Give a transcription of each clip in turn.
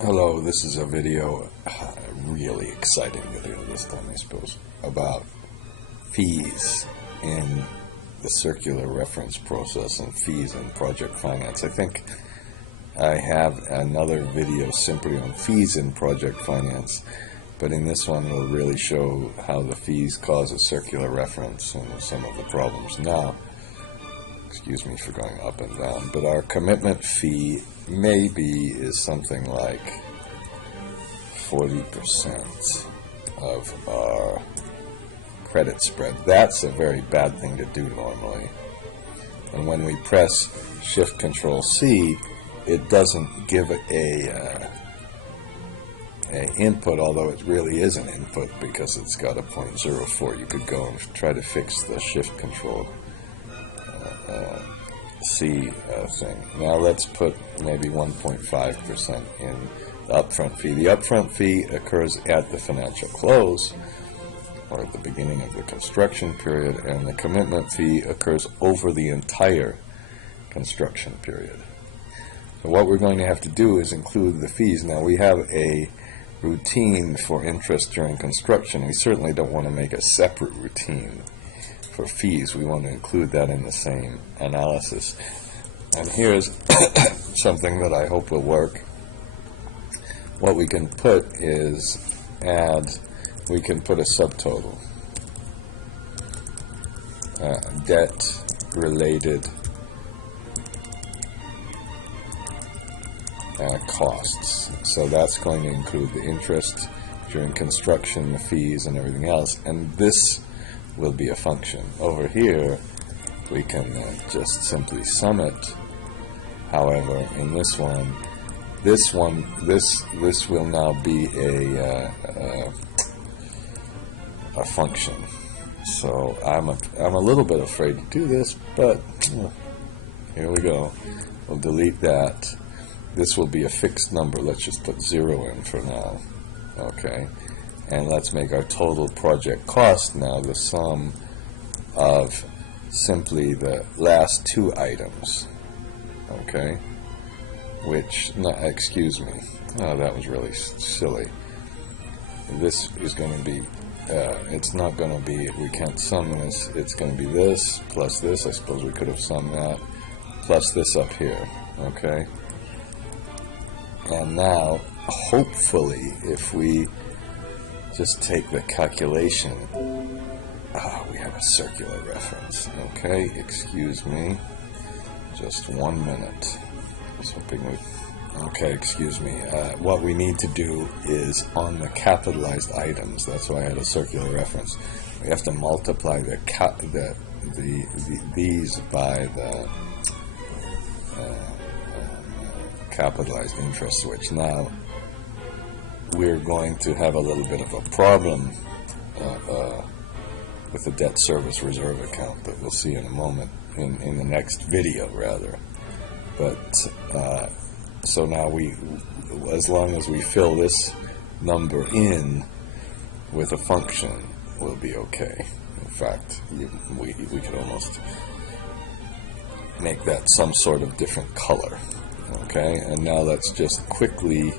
Hello, this is a video, a really exciting video this time I suppose, about fees in the circular reference process and fees in project finance. I think I have another video simply on fees in project finance, but in this one we'll really show how the fees cause a circular reference and some of the problems. Now, excuse me for going up and down, but our commitment fee maybe is something like 40% of our credit spread. That's a very bad thing to do normally. And when we press Shift Control C, it doesn't give it a input, although it really is an input because it's got a 0.04. You could go and try to fix the Shift Control C thing. Now let's put maybe 1.5% in the upfront fee. The upfront fee occurs at the financial close or at the beginning of the construction period, and the commitment fee occurs over the entire construction period. So what we're going to have to do is include the fees. Now we have a routine for interest during construction. We certainly don't want to make a separate routine for fees. We want to include that in the same analysis. And here's something that I hope will work. What we can put is we can put a subtotal. Debt related costs. So that's going to include the interest during construction, the fees, and everything else. And this will be a function. Over here we can just simply sum it. However, in this will now be a function. So I'm a little bit afraid to do this, but here we go. We'll delete that. This will be a fixed number. Let's just put 0 in for now. Okay. And let's make our total project cost now the sum of simply the last two items. Okay? Which, no, excuse me. Oh, that was really silly. This is going to be, it's not going to be, we can't sum this. It's going to be this plus this. I suppose we could have summed that plus this up here. Okay? And now, hopefully, if we just take the calculation. We have a circular reference. Okay, excuse me. Just 1 minute. I was hoping we. Okay, excuse me. What we need to do is on the capitalized items. That's why I had a circular reference. We have to multiply these by the capitalized interest, which now we're going to have a little bit of a problem with the debt service reserve account that we'll see in a moment, in the next video rather. But so now as long as we fill this number in with a function, we'll be okay. In fact, we could almost make that some sort of different color. Okay, and now let's just quickly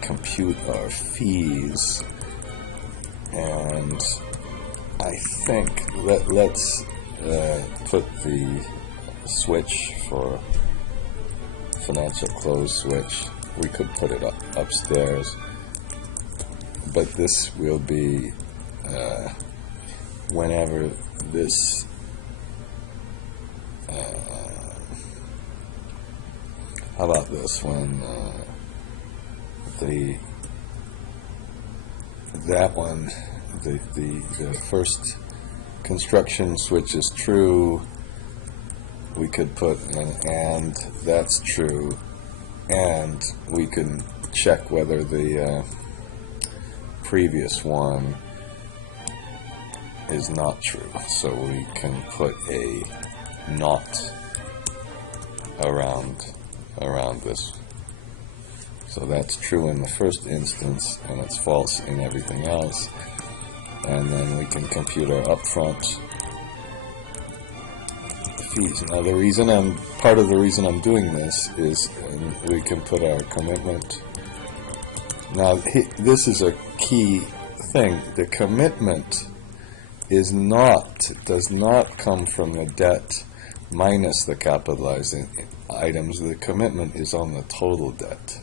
compute our fees, and I think let's put the switch for financial close switch. We could put it upstairs, but this will be whenever this how about this, when the first construction switch is true, we could put an and that's true, and we can check whether the previous one is not true. So we can put a not around this. So that's true in the first instance, and it's false in everything else. And then we can compute our upfront fees. Now part of the reason I'm doing this is we can put our commitment. Now this is a key thing. The commitment does not come from the debt minus the capitalizing items. The commitment is on the total debt.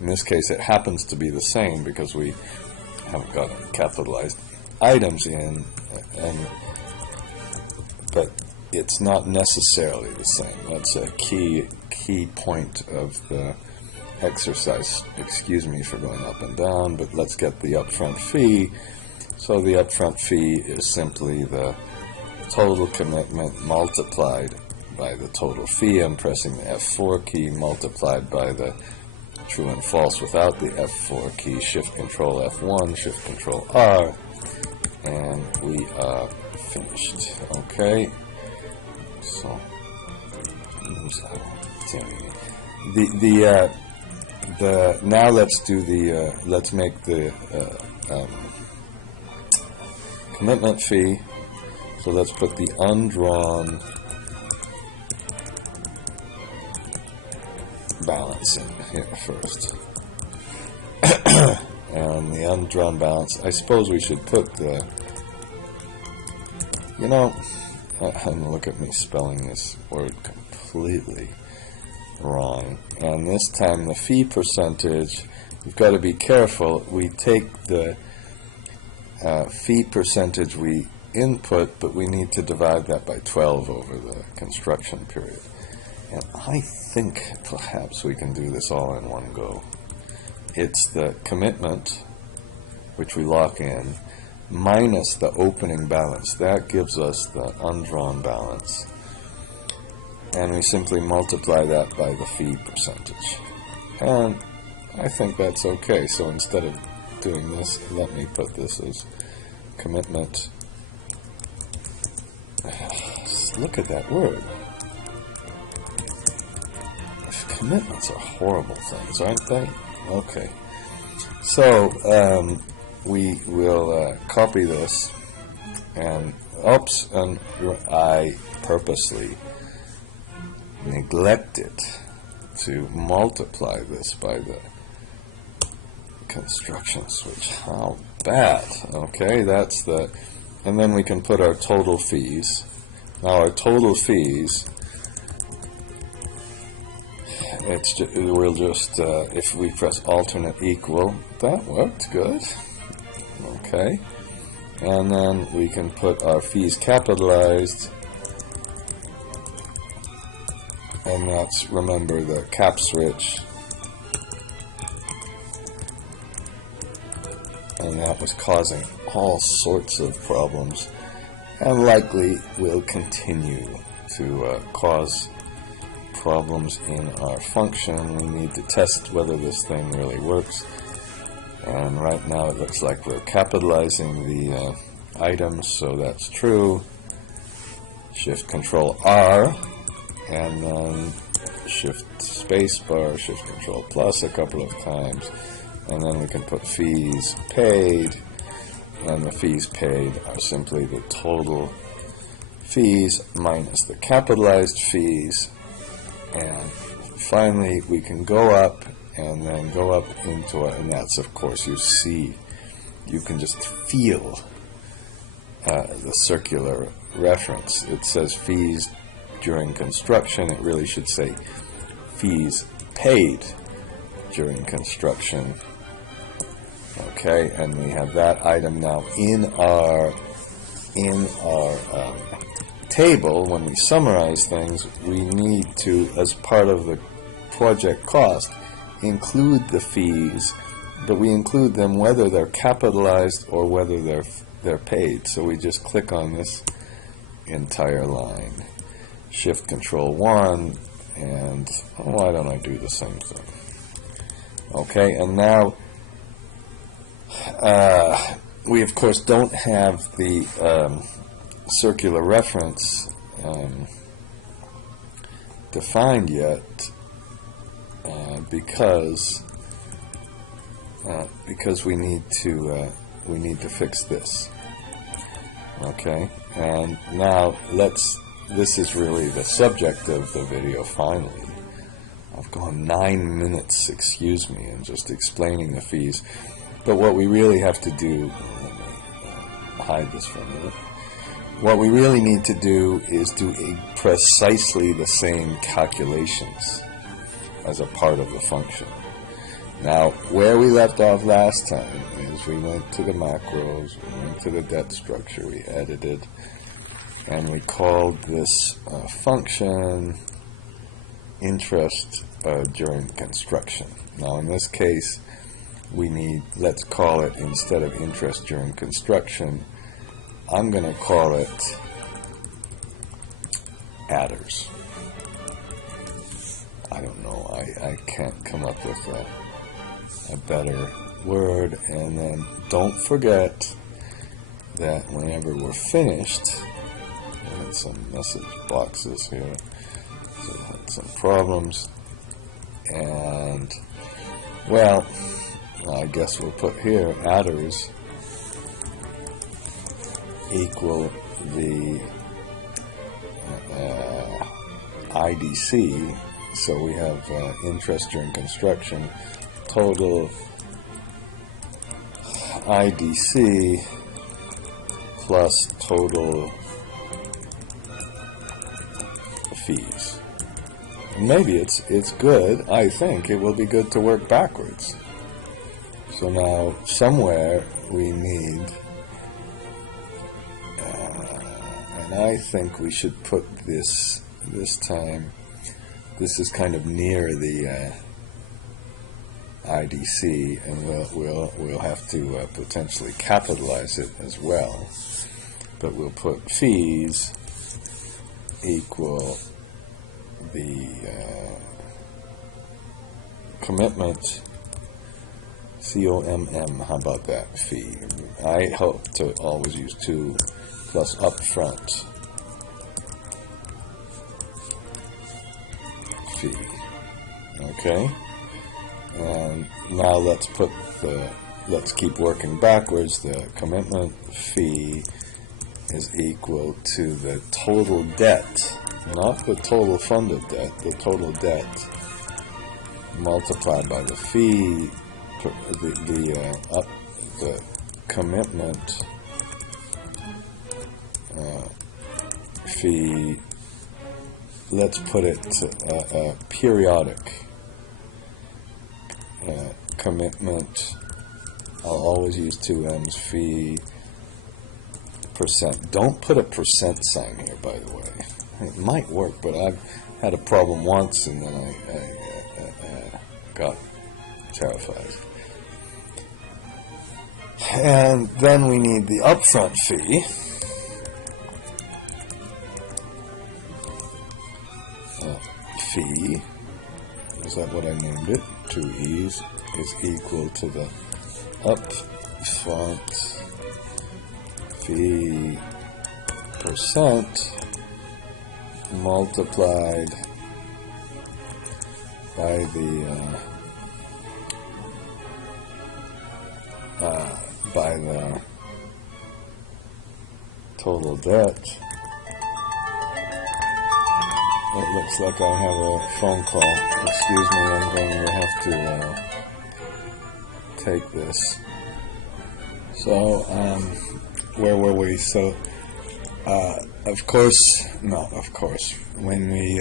In this case, it happens to be the same because we haven't got any capitalized items in, but it's not necessarily the same. That's a key point of the exercise. Excuse me for going up and down, but let's get the upfront fee. So the upfront fee is simply the total commitment multiplied by the total fee. I'm pressing the F4 key, multiplied by the true and false without the F4 key, shift control F1, shift control R, and we are finished. Okay, so now let's make the commitment fee. So let's put the undrawn balance in here first. And the undrawn balance, I suppose we should put the, and look at me spelling this word completely wrong. And this time the fee percentage, we've got to be careful. We take the fee percentage we input, but we need to divide that by 12 over the construction period. And I think perhaps we can do this all in one go. It's the commitment, which we lock in, minus the opening balance. That gives us the undrawn balance. And we simply multiply that by the fee percentage. And I think that's okay. So instead of doing this, let me put this as commitment. Look at that word. Commitments are horrible things, aren't they? Okay. So we will copy this, and I purposely neglected to multiply this by the construction switch. How bad. Okay, that's the, and then we can put our total fees. Now our total fees, we'll just, if we press alternate equal, that worked good. Okay, and then we can put our fees capitalized, and that's, remember, the cap switch, and that was causing all sorts of problems, and likely will continue to cause problems in our function. We need to test whether this thing really works, and right now it looks like we're capitalizing the items, so that's true. Shift control R, and then shift spacebar, shift control plus a couple of times, and then we can put fees paid, and the fees paid are simply the total fees minus the capitalized fees. And finally we can go up and then go up into it, and that's, of course, you can just feel the circular reference. It says fees during construction. It really should say fees paid during construction. Okay, and we have that item now in our table. When we summarize things, we need to, as part of the project cost, include the fees, but we include them whether they're capitalized or whether they're paid. So we just click on this entire line, shift control 1, and why don't I do the same thing? Okay, and now we of course don't have the circular reference defined yet, because we need to fix this. Okay, and now let's this is really the subject of the video finally. I've gone 9 minutes, excuse me, in just explaining the fees. But what we really have to do, let me hide this for a minute. What we really need to do is do precisely the same calculations as a part of the function. Now, where we left off last time is we went to the macros, we went to the debt structure, we edited, and we called this function interest during construction. Now, in this case, we need, let's call it, instead of interest during construction, I'm going to call it adders. I don't know, I can't come up with a better word. And then don't forget that whenever we're finished, I had some message boxes here, so I had some problems, and well, I guess we'll put here adders equal the IDC. So we have interest during construction, total IDC plus total fees. And maybe it's good. I think it will be good to work backwards. So now somewhere we need, and I think we should put this time. This is kind of near the IDC, and we'll have to potentially capitalize it as well. But we'll put fees equal the commitment, COMM. How about that? Fee. I hope to always use 2 plus upfront fee. Okay, and now let's keep working backwards. The commitment fee is equal to the total debt, not the total funded debt, the total debt multiplied by the fee, the commitment fee. Let's put it to periodic commitment. I'll always use 2 M's, fee, percent. Don't put a percent sign here, by the way. It might work, but I've had a problem once, and then I got terrified. And then we need the upfront fee. Fee, is that what I named it? 2 E's is equal to the upfront fee percent multiplied by the total debt. It looks like I have a phone call. Excuse me, I'm going to have to take this. So, where were we? So, of course, when we,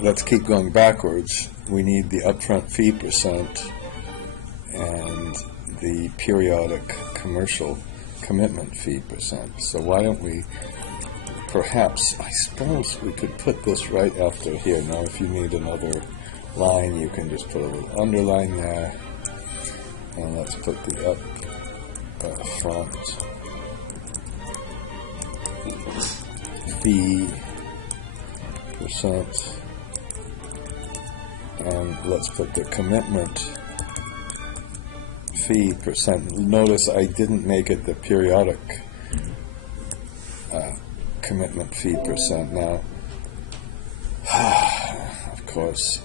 let's keep going backwards, we need the upfront fee percent and the periodic commercial commitment fee percent. So why don't we, perhaps, I suppose we could put this right after here. Now, if you need another line, you can just put a little underline there. And let's put the upfront fee percent. And let's put the commitment fee percent. Notice I didn't make it the periodic commitment fee percent. Now, of course,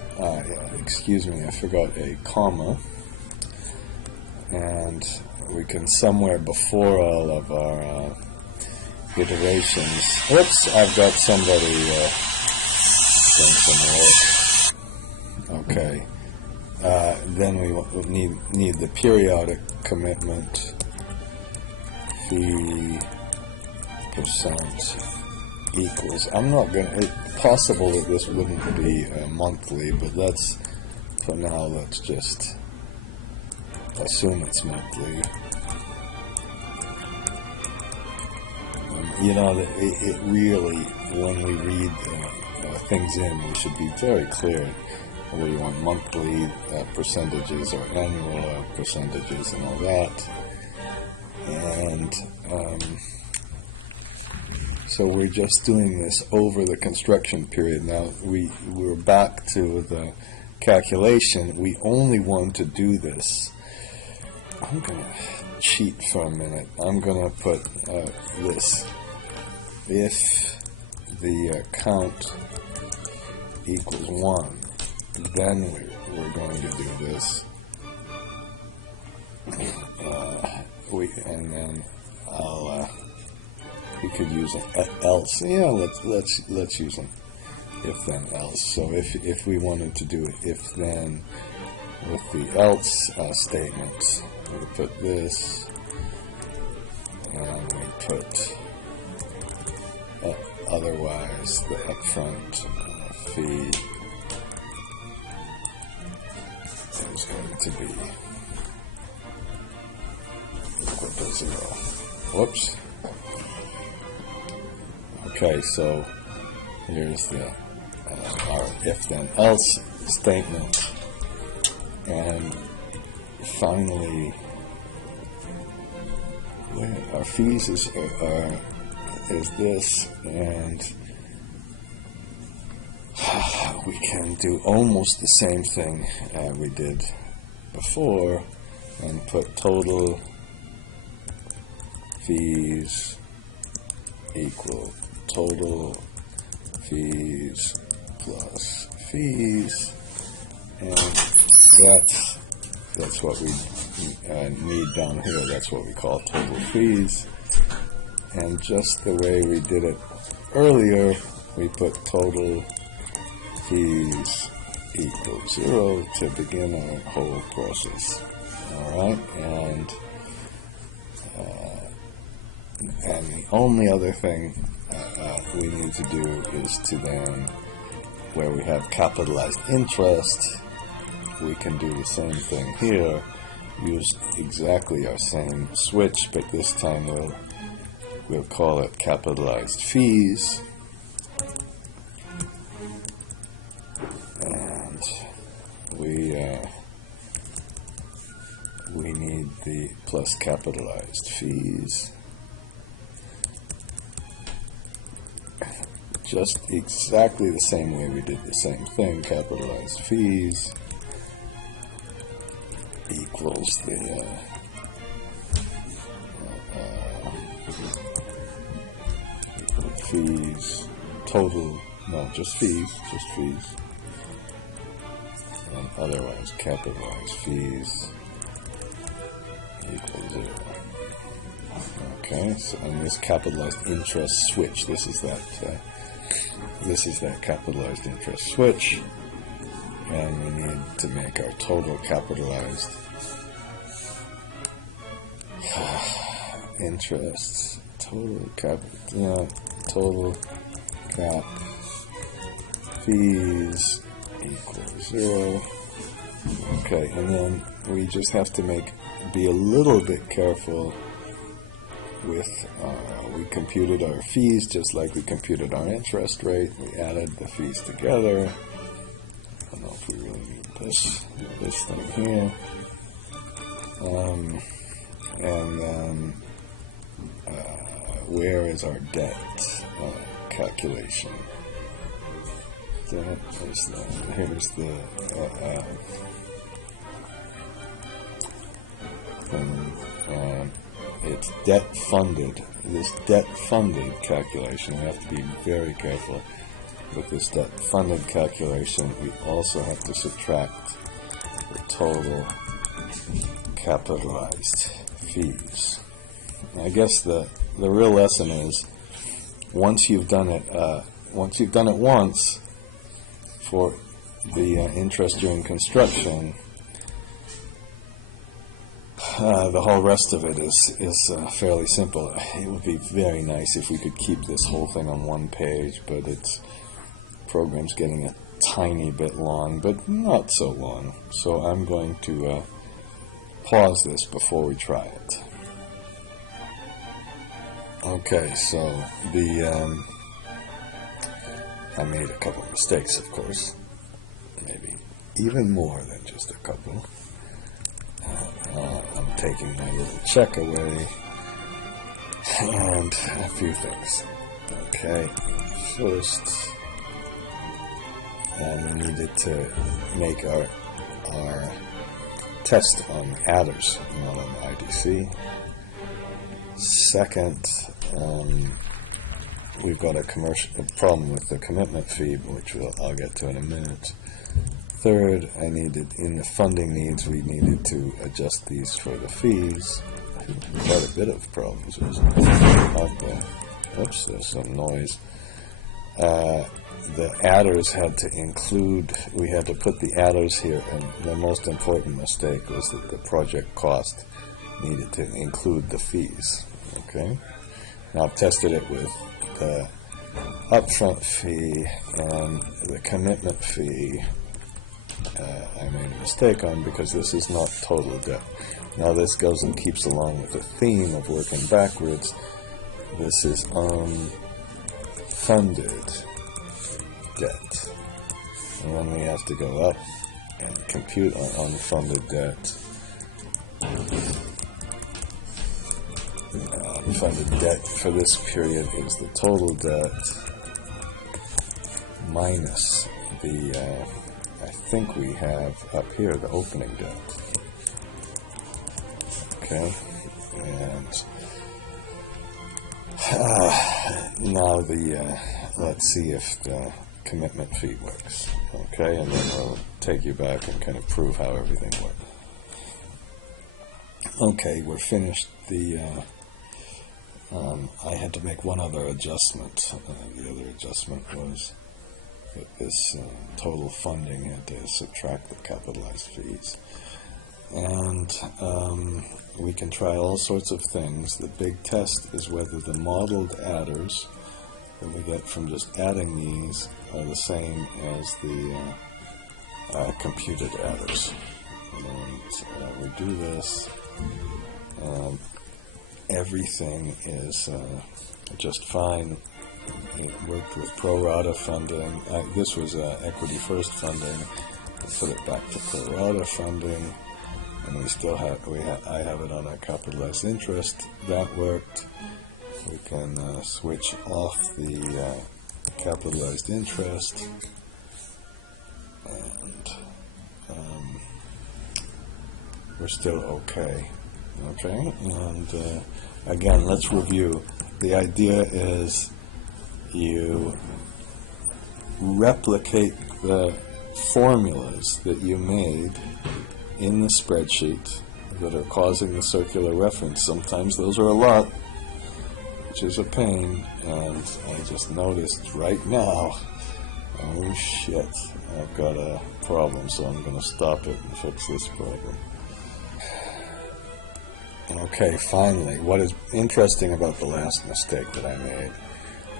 excuse me, I forgot a comma, and we can somewhere before all of our iterations. Whoops, I've got somebody doing some work. Okay. Then we need the periodic commitment fee percent equals. I'm not going to, it's possible that this wouldn't be monthly, but for now, let's just assume it's monthly. You know, it really, when we read things in, we should be very clear whether you want monthly percentages or annual percentages and all that. And so we're just doing this over the construction period. Now we're back to the calculation. We only want to do this. I'm going to cheat for a minute. I'm going to put this. If the count equals 1, then we're going to do this. And then we could use an else. Yeah, let's use an if then else. So if we wanted to do it if then with the else statement, we put this, and we put otherwise the upfront fee is going to be equal to 0. Whoops. Okay, so here's the our if then else statement, and finally our fees is this, and we can do almost the same thing we did before and put total fees equal total fees plus fees, and that's what we need down here. That's what we call total fees. And just the way we did it earlier, we put total fees equal 0 to begin our whole process. Alright, and the only other thing we need to do is to then, where we have capitalized interest, we can do the same thing here, use exactly our same switch, but this time we'll call it capitalized fees, and we need the plus capitalized fees, just exactly the same way we did the same thing. Capitalized fees equals the fees total, no, just fees, and otherwise capitalized fees equals 0. Okay, so and this capitalized interest switch, this is that capitalized interest switch, and we need to make our total capitalized interest, total cap fees equals 0. Okay, and then we just have to be a little bit careful with, we computed our fees just like we computed our interest rate. We added the fees together. I don't know if we really need this thing here. And then where is our debt calculation? Here's the thing. It's debt funded. This debt funded calculation, we have to be very careful with this debt funded calculation. We also have to subtract the total capitalized fees. I guess the real lesson is once you've done it once for the interest during construction, the whole rest of it is fairly simple. It would be very nice if we could keep this whole thing on one page, but program's getting a tiny bit long, but not so long. So I'm going to pause this before we try it. Okay, so I made a couple of mistakes, of course, maybe even more than just a couple. I'm taking my little check away, and a few things. Okay, first, we needed to make our test on adders, not on IDC. Second, we've got a problem with the commitment fee, which I'll get to in a minute. Third, in the funding needs, we needed to adjust these for the fees. Quite a bit of problems. Oops, there's some noise. The adders had to include, we had to put the adders here, and the most important mistake was that the project cost needed to include the fees. Okay? Now I've tested it with the upfront fee and the commitment fee. I made a mistake on because this is not total debt. Now this goes and keeps along with the theme of working backwards. This is unfunded debt. And then we have to go up and compute our unfunded debt. Unfunded debt for this period is the total debt minus the I think we have up here the opening debt. Okay, and now let's see if the commitment fee works. Okay, and then we'll take you back and kind of prove how everything works. Okay, we're finished. I had to make one other adjustment. The other adjustment was that this total funding had to subtract the capitalized fees. And we can try all sorts of things. The big test is whether the modeled adders that we get from just adding these are the same as the computed adders. And we do this. Everything is just fine. It worked with pro rata funding. This was equity first funding. We put it back to pro rata funding, and we still have I have it on our capitalized interest. That worked. We can switch off the capitalized interest, and we're still okay. Okay, and again, let's review. The idea is you replicate the formulas that you made in the spreadsheet that are causing the circular reference. Sometimes those are a lot, which is a pain, and I just noticed right now, oh shit, I've got a problem, so I'm going to stop it and fix this problem. Okay, finally, what is interesting about the last mistake that I made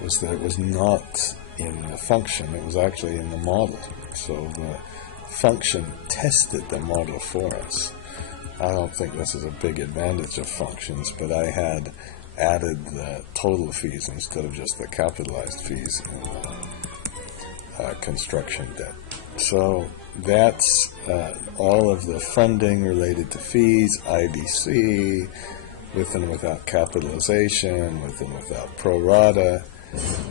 was that it was not in the function, it was actually in the model. So the function tested the model for us. I don't think this is a big advantage of functions, but I had added the total fees instead of just the capitalized fees in the construction debt. So that's all of the funding related to fees, IDC, with and without capitalization, with and without pro rata,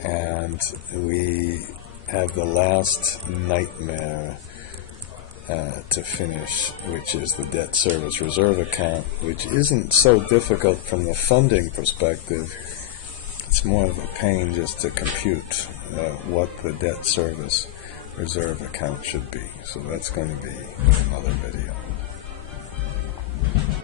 and we have the last nightmare to finish, which is the debt service reserve account, which isn't so difficult from the funding perspective. It's more of a pain just to compute what the debt service reserve account should be. So that's going to be another video.